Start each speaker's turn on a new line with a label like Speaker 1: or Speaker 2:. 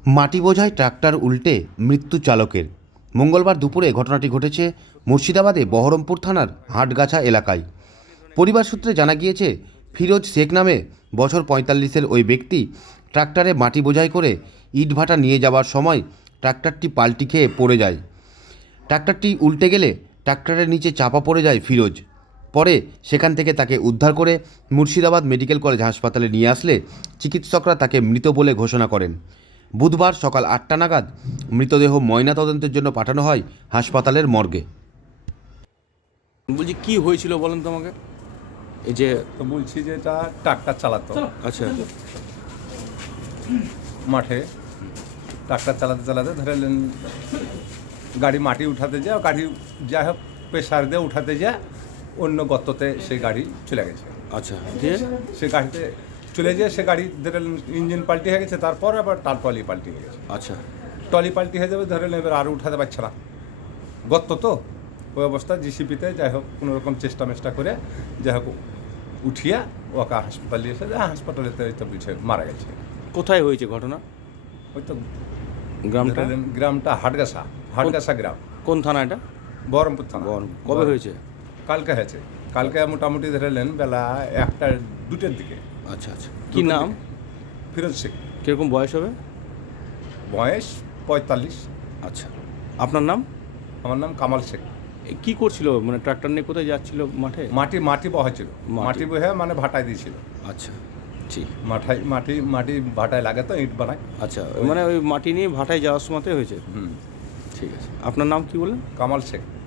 Speaker 1: মাটি বোঝাই ট্রাক্টর উল্টে মৃত্যু চালকের। মঙ্গলবার দুপুরে ঘটনাটি ঘটেছে মুর্শিদাবাদে বহরমপুর থানার হাটগাছা এলাকায়। পরিবার সূত্রে জানা গিয়েছে, ফিরোজ শেখ নামে বছর ৪৫-এর ওই ব্যক্তি ট্রাক্টরে মাটি বোঝাই করে ইটভাটা নিয়ে যাওয়ার সময় ট্রাক্টরটি পাল্টি খেয়ে পড়ে যায়। ট্রাক্টরটি উল্টে গেলে ট্রাক্টরের নিচে চাপা পড়ে যায় ফিরোজ। পরে সেখান থেকে তাকে উদ্ধার করে মুর্শিদাবাদ মেডিকেল কলেজ হাসপাতালে নিয়ে আসলে চিকিৎসকরা তাকে মৃত বলে ঘোষণা করেন। বুধবার সকাল ৮টা নাগাদ মৃতদেহ ময়নাতদন্তের জন্য পাঠানো হয় হাসপাতালের মর্গে।
Speaker 2: বলছি কি হয়েছিল বলেন তো আমাকে। এই যে
Speaker 3: তো বলছি যে এটা ট্রাক্টর চালাতো
Speaker 2: আচ্ছা
Speaker 3: মাঠে, ট্রাক্টর চালাতে চালাতে ধরেলেন গাড়ি মাটি উঠাতে যায়, গাড়ি যাই হোক প্রেশার দিয়ে উঠাতে যায় অন্য গর্ততে সেই গাড়ি চলে গেছে।
Speaker 2: আচ্ছা দিয়ে
Speaker 3: সে গাড়িতে চলে যেয়ে সে গাড়ি ধরেলেন ইঞ্জিন পাল্টি হয়ে গেছে, তারপর আবার তার ট্রলি পাল্টি হয়ে গেছে।
Speaker 2: আচ্ছা
Speaker 3: ট্রলি পাল্টি হয়ে যাবে ধরেলেন, এবার আরও উঠাতে পারছে না, গর্ত তো ওই অবস্থা। জিসিপিতে যাই হোক কোনোরকম চেষ্টা মেষ্টা করে যাই হোক উঠিয়া ওকে হাসপাতালে এসে হাসপাতালেতে তো পিছিয়ে মারা গেছে।
Speaker 2: কোথায় হয়েছে ঘটনা?
Speaker 3: ওই তো
Speaker 2: গ্রামটা
Speaker 3: গ্রামটা হাটগাছা গ্রাম।
Speaker 2: কোন থানা এটা?
Speaker 3: বহরমপুর থানা।
Speaker 2: কবে হয়েছে?
Speaker 3: কালকে হয়েছে। কালকে মোটামুটি ধরেলেন বেলা 1টা-2টের দিকে।
Speaker 2: আচ্ছা আচ্ছা কি নাম?
Speaker 3: ফিরোজ শেখ।
Speaker 2: কিরকম বয়স হবে?
Speaker 3: বয়স 45।
Speaker 2: আচ্ছা আপনার নাম?
Speaker 3: আমার নাম কামাল শেখ।
Speaker 2: কি করছিল মানে ট্রাক্টর নিয়ে কোথায় যাচ্ছিল? মাঠে
Speaker 3: মাটি বহা ছিল, মাটি বহে মানে ভাটায় দিয়েছিল।
Speaker 2: আচ্ছা ঠিক
Speaker 3: মাটি ভাটায় লাগে তো ইট বানায়।
Speaker 2: আচ্ছা মানে ওই মাটি নিয়ে ভাটায় যাওয়ার সময়তে হয়েছে।
Speaker 3: হুম,
Speaker 2: ঠিক আছে। আপনার নাম কি বলেন?
Speaker 3: কামাল শেখ।